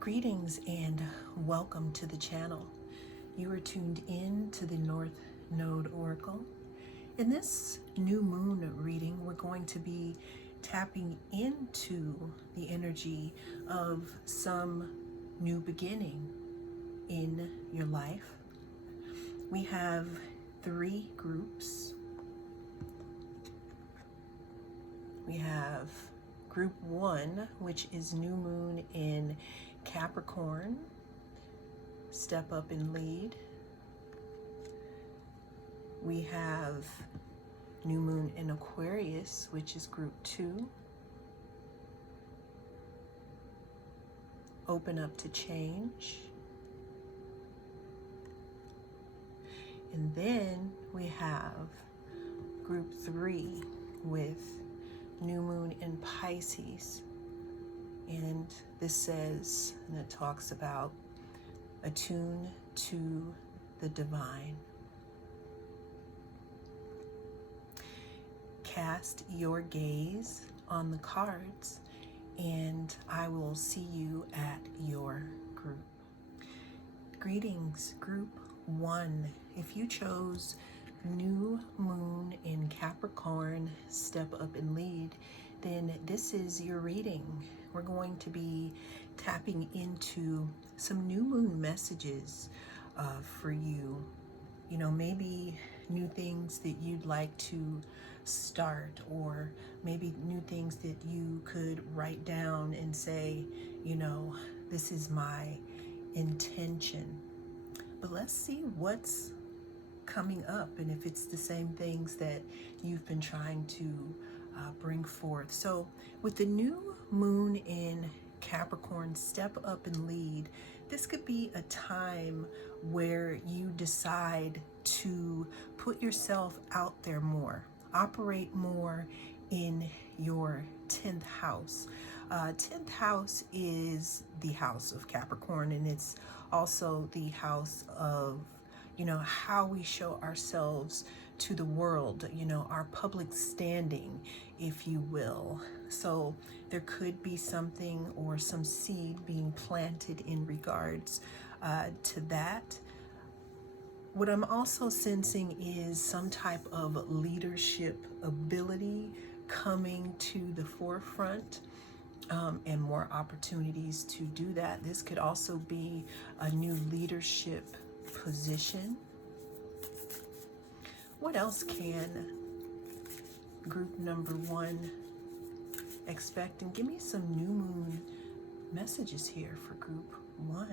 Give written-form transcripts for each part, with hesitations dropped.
Greetings and welcome to the channel. You are tuned in to the North Node Oracle. In this new moon reading, we're going to be tapping into the energy of some new beginning in your life. We have 3 groups. We have group 1, which is new moon in Capricorn, step up and lead. We have new moon in Aquarius, which is group 2, open up to change. And then we have group 3 with new moon in Pisces. And this says, and it talks about attune to the divine. Cast your gaze on the cards and I will see you at your group. Greetings, group 1. If you chose new moon in Capricorn, step up and lead, then this is your reading. We're going to be tapping into some new moon messages for you. You know, maybe new things that you'd like to start, or maybe new things that you could write down and say, you know, this is my intention. But let's see what's coming up and if it's the same things that you've been trying to bring forth. So with the new moon in Capricorn, step up and lead, this could be a time where you decide to put yourself out there more, operate more in your 10th house. 10th house is the house of Capricorn, and it's also the house of, you know, how we show ourselves to the world, you know, our public standing, if you will. So there could be something or some seed being planted in regards to that. What I'm also sensing is some type of leadership ability coming to the forefront, and more opportunities to do that. This could also be a new leadership position. What else can group number 1 expect? And give me some new moon messages here for group 1.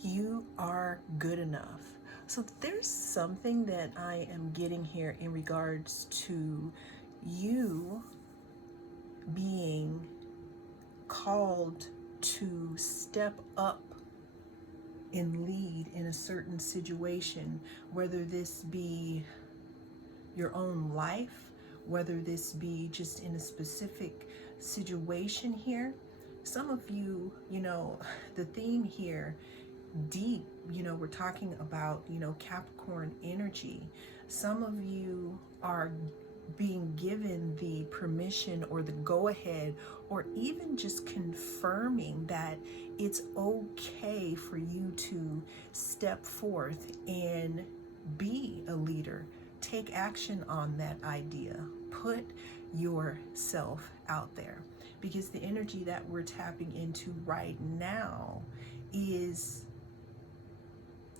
You are good enough. So there's something that I am getting here in regards to you being called to step up and lead in a certain situation, whether this be your own life, whether this be just in a specific situation here. Some of you, you know, the theme here, deep, you know, we're talking about, you know, Capricorn energy. Some of you are being given the permission or the go-ahead, or even just confirming that it's okay for you to step forth and be a leader. Take action on that idea. Put yourself out there, because the energy that we're tapping into right now is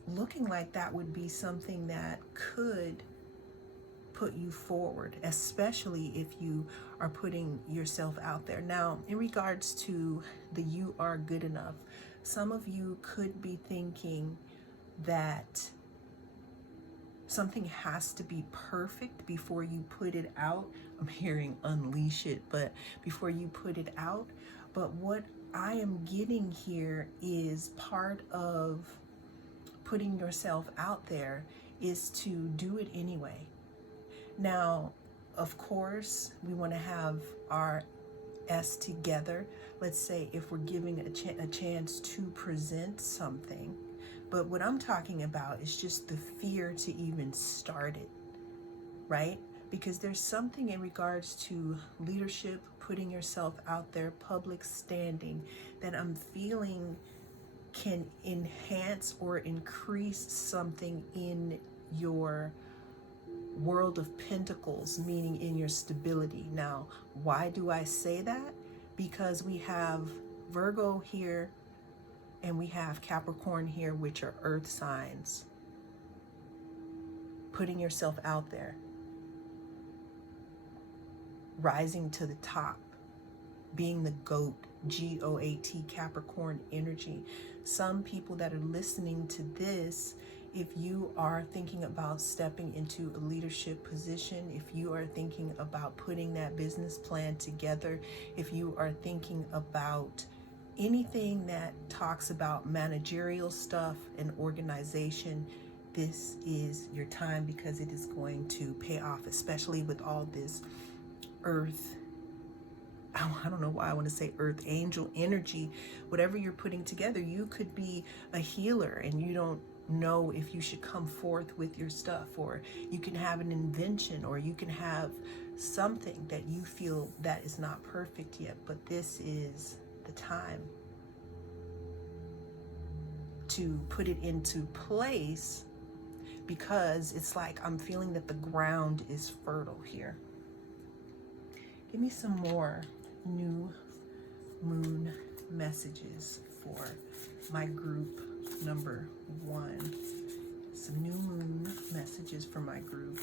looking like that would be something that could put you forward, especially if you are putting yourself out there. Now, in regards to the you are good enough, some of you could be thinking that something has to be perfect before you put it out. I'm hearing unleash it, but before you put it out. But what I am getting here is part of putting yourself out there is to do it anyway. Now, of course, we want to have our S together. Let's say if we're giving a chance to present something. But what I'm talking about is just the fear to even start it, right? because there's something in regards to leadership, putting yourself out there, public standing, that I'm feeling can enhance or increase something in your world of pentacles, meaning in your stability. Now, why do I say that? Because we have Virgo here and we have Capricorn here, which are earth signs. Putting yourself out there, rising to the top, being the GOAT, G-O-A-T, Capricorn energy. Some people that are listening to this, if you are thinking about stepping into a leadership position, if you are thinking about putting that business plan together, if you are thinking about anything that talks about managerial stuff and organization, this is your time, because it is going to pay off, especially with all this earth, I don't know why I want to say earth angel energy. Whatever you're putting together, you could be a healer and you don't know if you should come forth with your stuff, or you can have an invention, or you can have something that you feel that is not perfect yet, but this is the time to put it into place, because it's like I'm feeling that the ground is fertile here. Give me some more new moon messages for my group number 1. Some new moon messages for my group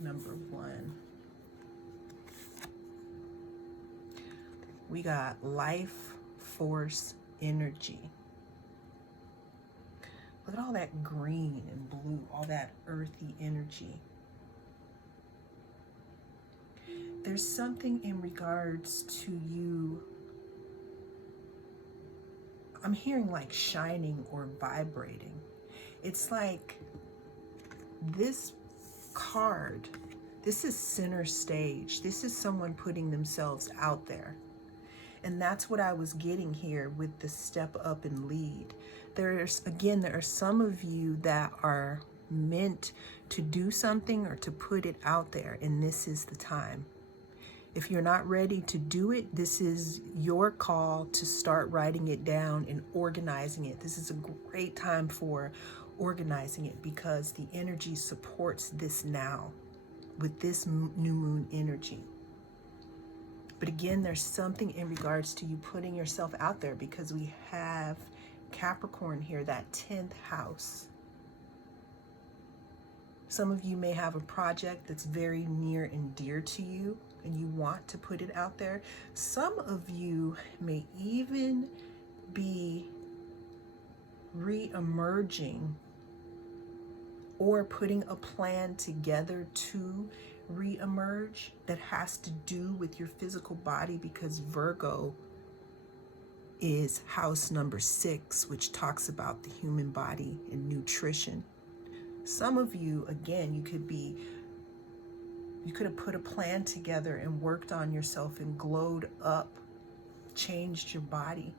number 1. We got life force energy. Look at all that green and blue, all that earthy energy. There's something in regards to you, I'm hearing like shining or vibrating. It's like this card, this is center stage. This is someone putting themselves out there. And that's what I was getting here with the step up and lead. There are some of you that are meant to do something or to put it out there, and this is the time. If you're not ready to do it, this is your call to start writing it down and organizing it. This is a great time for organizing it, because the energy supports this now with this new moon energy. But again, there's something in regards to you putting yourself out there, because we have Capricorn here, that 10th house. Some of you may have a project that's very near and dear to you, and you want to put it out there. Some of you may even be re-emerging or putting a plan together to re-emerge that has to do with your physical body, because Virgo is house number 6, which talks about the human body and nutrition. Some of you, again, you could have put a plan together and worked on yourself and glowed up, changed your body.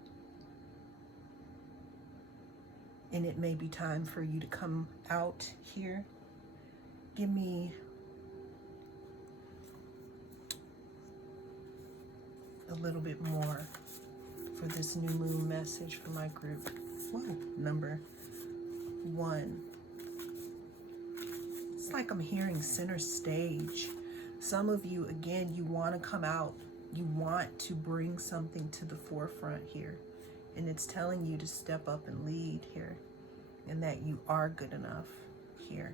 And it may be time for you to come out here. Give me a little bit more for this new moon message for my group. Whoa, number 1. It's like I'm hearing center stage. Some of you, again, you want to come out. You want to bring something to the forefront here. And it's telling you to step up and lead here. And that you are good enough here.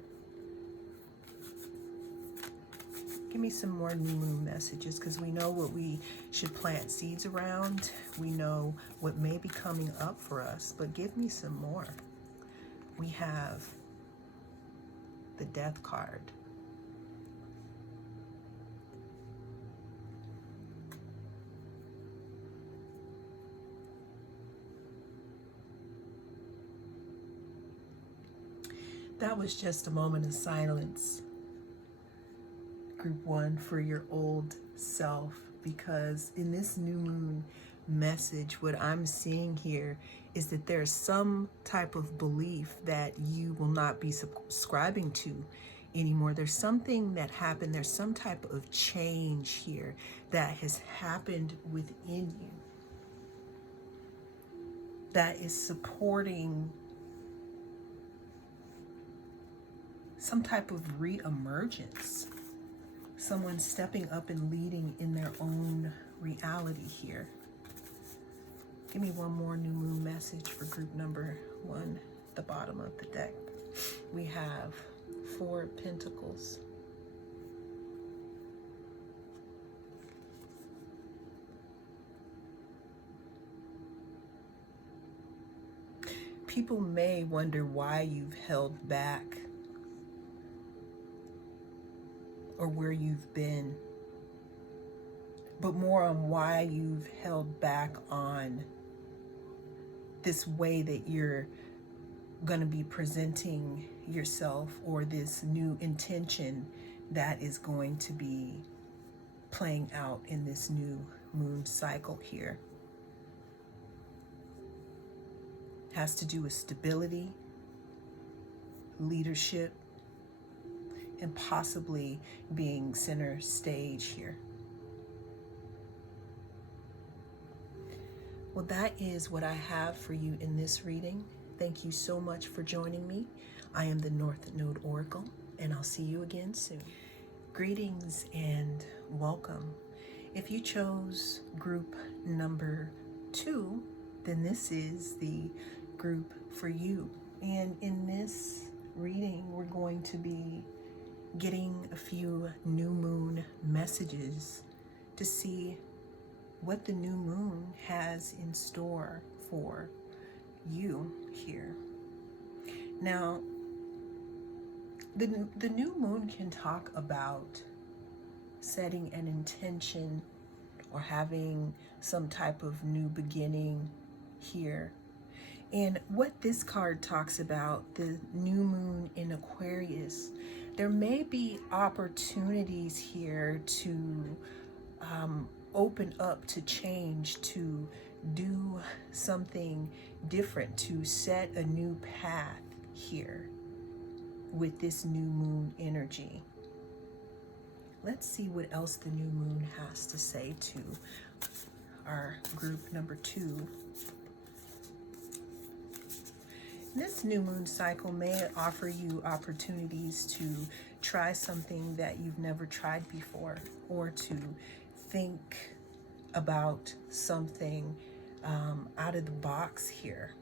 Give me some more new moon messages, because we know what we should plant seeds around. We know what may be coming up for us, but give me some more. We have the Death card. That was just a moment of silence, Group 1, for your old self, because in this new moon message, what I'm seeing here is that there's some type of belief that you will not be subscribing to anymore. There's something that happened. There's some type of change here that has happened within you that is supporting some type of re-emergence. Someone stepping up and leading in their own reality here. Give me one more new moon message for group number 1, the bottom of the deck. We have 4 Pentacles. People may wonder why you've held back or where you've been, but more on why you've held back on this way that you're going to be presenting yourself, or this new intention that is going to be playing out in this new moon cycle here. Has to do with stability, leadership, and possibly being center stage here. Well, that is what I have for you in this reading. Thank you so much for joining me. I am the North Node Oracle, and I'll see you again soon. Greetings and welcome. If you chose group number 2, then this is the group for you. And in this reading, we're going to be getting a few new moon messages to see what the new moon has in store for you here. Now, the new moon can talk about setting an intention or having some type of new beginning here. And what this card talks about, the new moon in Aquarius, there may be opportunities here to open up, to change, to do something different, to set a new path here with this new moon energy. Let's see what else the new moon has to say to our group number 2. This new moon cycle may offer you opportunities to try something that you've never tried before, or to think about something out of the box here.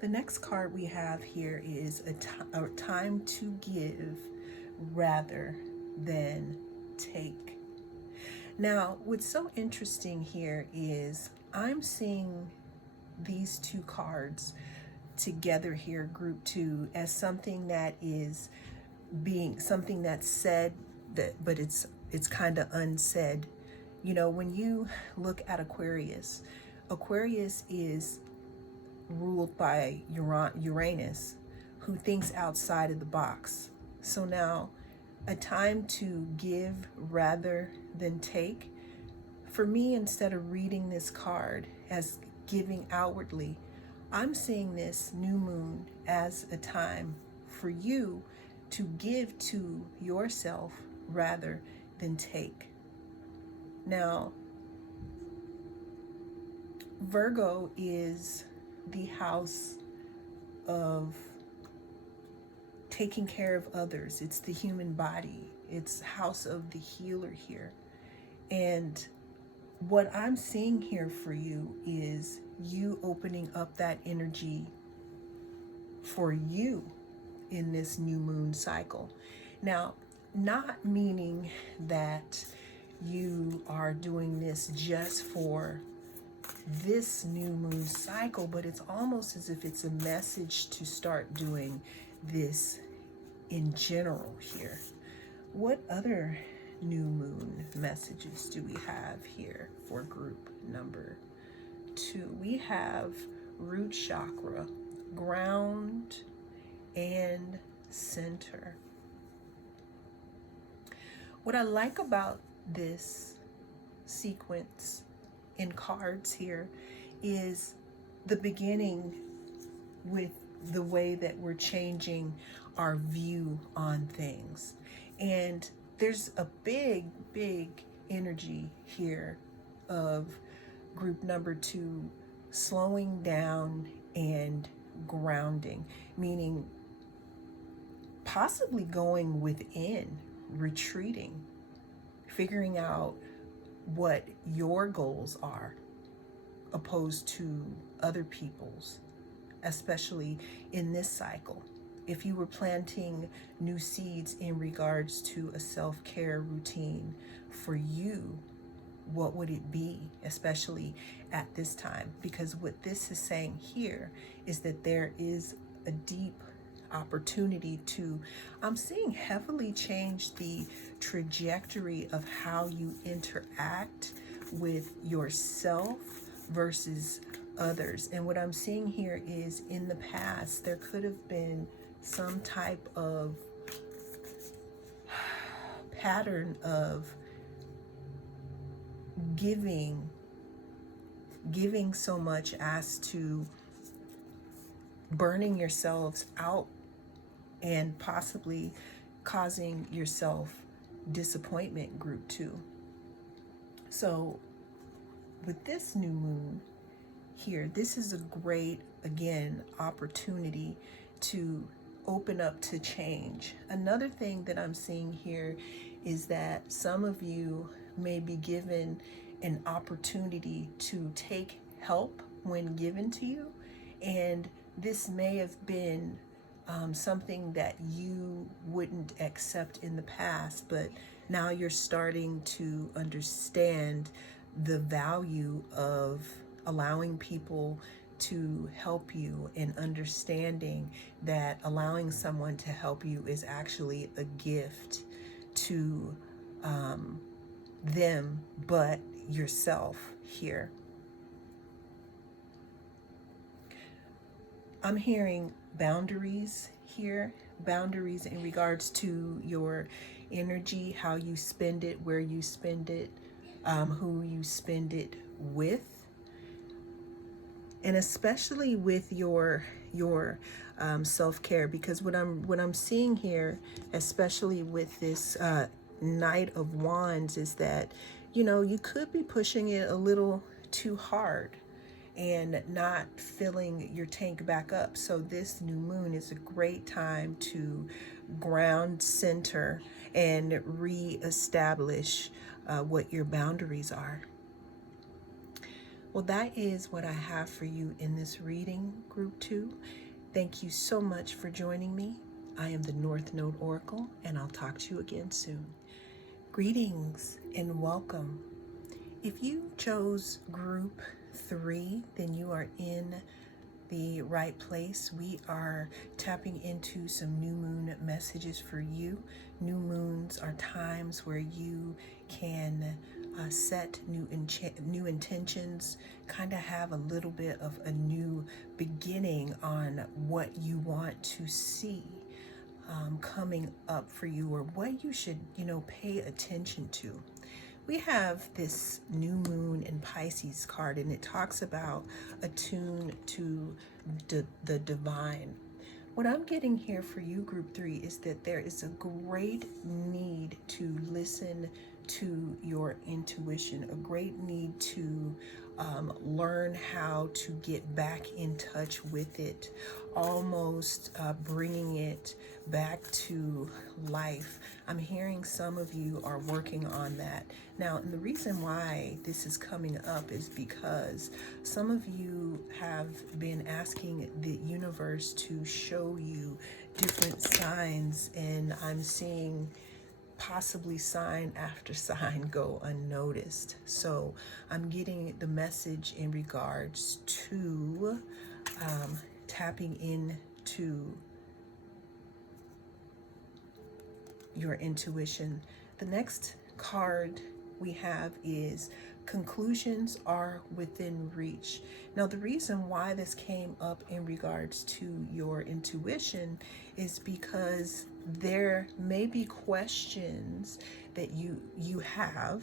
The next card we have here is a time to give rather than take. Now, what's so interesting here is I'm seeing these 2 cards together here, group 2, as something that is being something that's said, but it's kind of unsaid. You know, when you look at Aquarius, Aquarius is ruled by Uranus, who thinks outside of the box. So now, a time to give rather than take. For me, instead of reading this card as giving outwardly, I'm seeing this new moon as a time for you to give to yourself rather than take. Now, Virgo is the house of taking care of others. It's the human body. It's house of the healer here. And what I'm seeing here for you is you opening up that energy for you in this new moon cycle. Now, not meaning that you are doing this just for this new moon cycle, but it's almost as if it's a message to start doing this in general here. What other new moon messages do we have here for group number 2? We have root chakra, ground, and center. What I like about this sequence in cards here is the beginning with the way that we're changing our view on things. And there's a big, big energy here of group number 2 slowing down and grounding, meaning possibly going within, retreating, figuring out what your goals are opposed to other people's, especially in this cycle. If you were planting new seeds in regards to a self-care routine for you, what would it be, especially at this time? Because what this is saying here is that there is a deep opportunity to, I'm seeing, heavily change the trajectory of how you interact with yourself versus others. And what I'm seeing here is, in the past, there could have been some type of pattern of giving so much as to burning yourselves out and possibly causing yourself disappointment, group 2. So with this new moon here, this is a great, again, opportunity to open up to change. Another thing that I'm seeing here is that some of you may be given an opportunity to take help when given to you, and this may have been something that you wouldn't accept in the past, but now you're starting to understand the value of allowing people to help you, and understanding that allowing someone to help you is actually a gift to them, but yourself here. I'm hearing boundaries here, boundaries in regards to your energy, how you spend it, where you spend it, who you spend it with, and especially with your self-care. Because what I'm seeing here, especially with this Knight of Wands, is that, you know, you could be pushing it a little too hard and not filling your tank back up. So this new moon is a great time to ground, center, and reestablish what your boundaries are. Well, that is what I have for you in this reading, group 2. Thank you so much for joining me. I am the North Node Oracle, and I'll talk to you again soon. Greetings and welcome. If you chose group 3, then you are in the right place. We are tapping into some new moon messages for you. New moons are times where you can set new intentions, kind of have a little bit of a new beginning on what you want to see coming up for you, or what you should, pay attention to. We have this new moon in Pisces card, and it talks about attune to the divine. What I'm getting here for you, group 3, is that there is a great need to listen to your intuition, a great need to learn how to get back in touch with it, almost bringing it back to life. I'm hearing some of you are working on that. Now, and the reason why this is coming up is because some of you have been asking the universe to show you different signs, and I'm seeing possibly sign after sign go unnoticed. So I'm getting the message in regards to tapping into your intuition. The next card we have is conclusions are within reach. Now, the reason why this came up in regards to your intuition is because there may be questions that you have,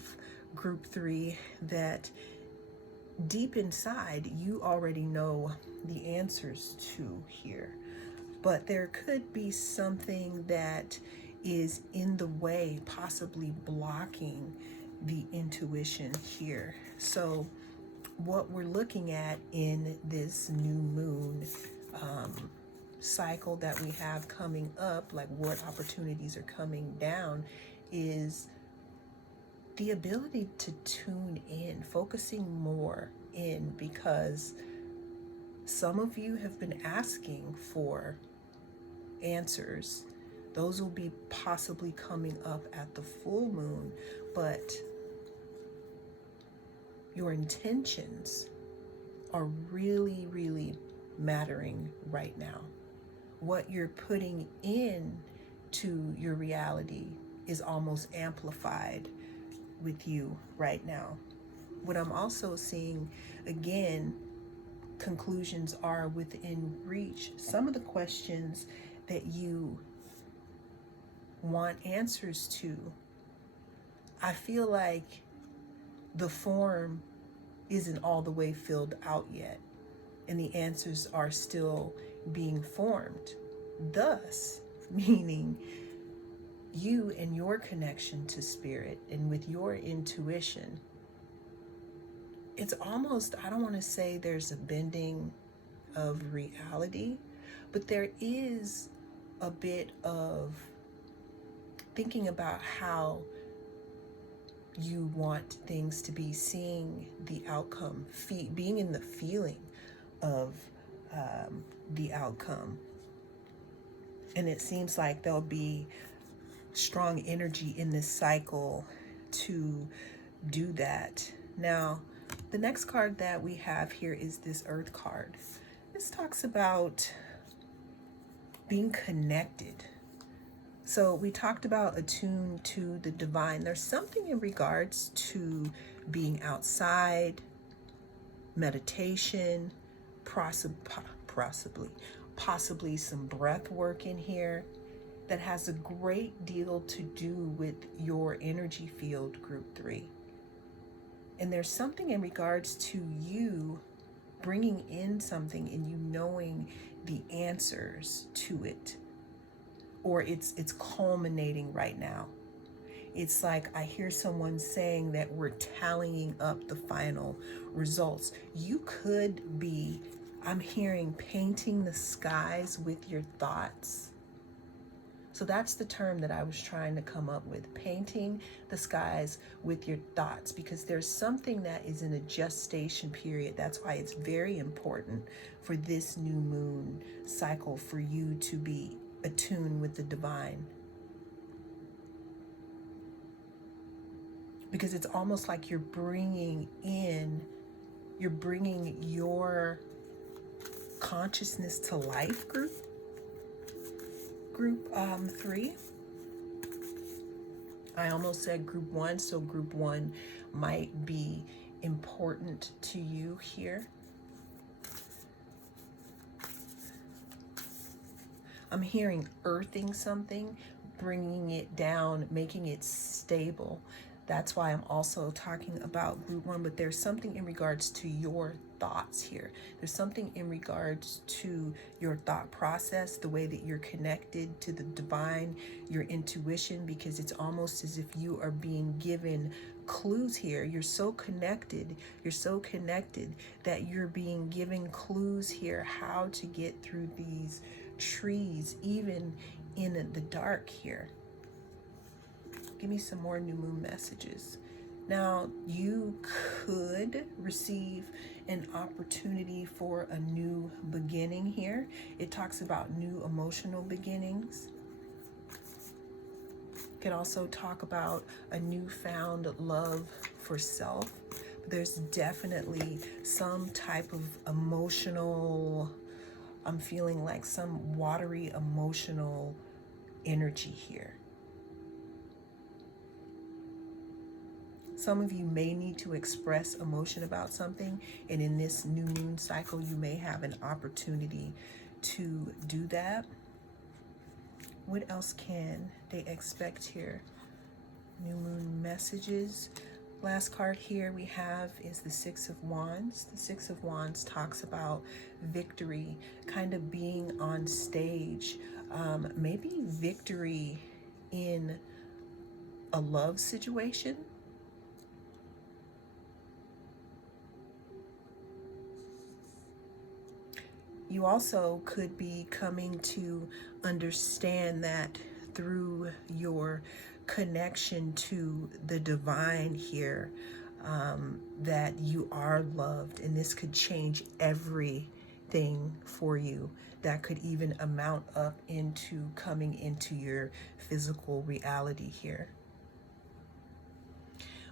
group 3, that deep inside you already know the answers to here. but there could be something that is in the way, possibly blocking the intuition here. So what we're looking at in this new moon cycle that we have coming up, like what opportunities are coming down, is the ability to tune in, focusing more in, because some of you have been asking for answers. Those will be possibly coming up at the full moon, but your intentions are really, really mattering right now. What you're putting in to your reality is almost amplified with you right now. What I'm also seeing, again, conclusions are within reach. Some of the questions that you want answers to, I feel like the form isn't all the way filled out yet, and the answers are still being formed. Thus, meaning you and your connection to spirit and with your intuition, it's almost, I don't want to say there's a bending of reality, but there is a bit of thinking about how you want things to be, seeing the outcome, being in the feeling of the outcome. And it seems like there'll be strong energy in this cycle to do that. Now, the next card that we have here is this Earth card. This talks about being connected. So we talked about attuned to the divine. There's something in regards to being outside, meditation, possibly some breath work in here that has a great deal to do with your energy field, group 3. And there's something in regards to you bringing in something and you knowing the answers to it, or it's culminating right now. It's like I hear someone saying that we're tallying up the final results. You could be, I'm hearing, painting the skies with your thoughts. So that's the term that I was trying to come up with, painting the skies with your thoughts, because there's something that is in a gestation period. That's why it's very important for this new moon cycle for you to be attuned with the divine. Because it's almost like you're bringing your consciousness to life, group 3. I almost said group 1, so group 1 might be important to you here. I'm hearing earthing something, bringing it down, making it stable. That's why I'm also talking about group 1, but there's something in regards to your thoughts here. There's something in regards to your thought process, the way that you're connected to the divine, your intuition, because it's almost as if you are being given clues here. You're so connected that you're being given clues here how to get through these trees, even in the dark here. Give me some more new moon messages. Now, you could receive an opportunity for a new beginning here. It talks about new emotional beginnings. It could also talk about a newfound love for self. There's definitely some type of emotional, I'm feeling like some watery emotional energy here. Some of you may need to express emotion about something, and in this new moon cycle, you may have an opportunity to do that. What else can they expect here? New moon messages. Last card here we have is the Six of Wands. The Six of Wands talks about victory, kind of being on stage, maybe victory in a love situation. You also could be coming to understand that through your connection to the divine here, that you are loved, and this could change everything for you. That could even amount up into coming into your physical reality here.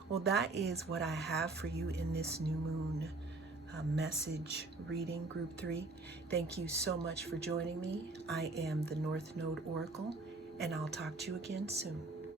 Well, that is what I have for you in this new moon message reading, group 3. Thank you so much for joining me. I am the North Node Oracle, and I'll talk to you again soon.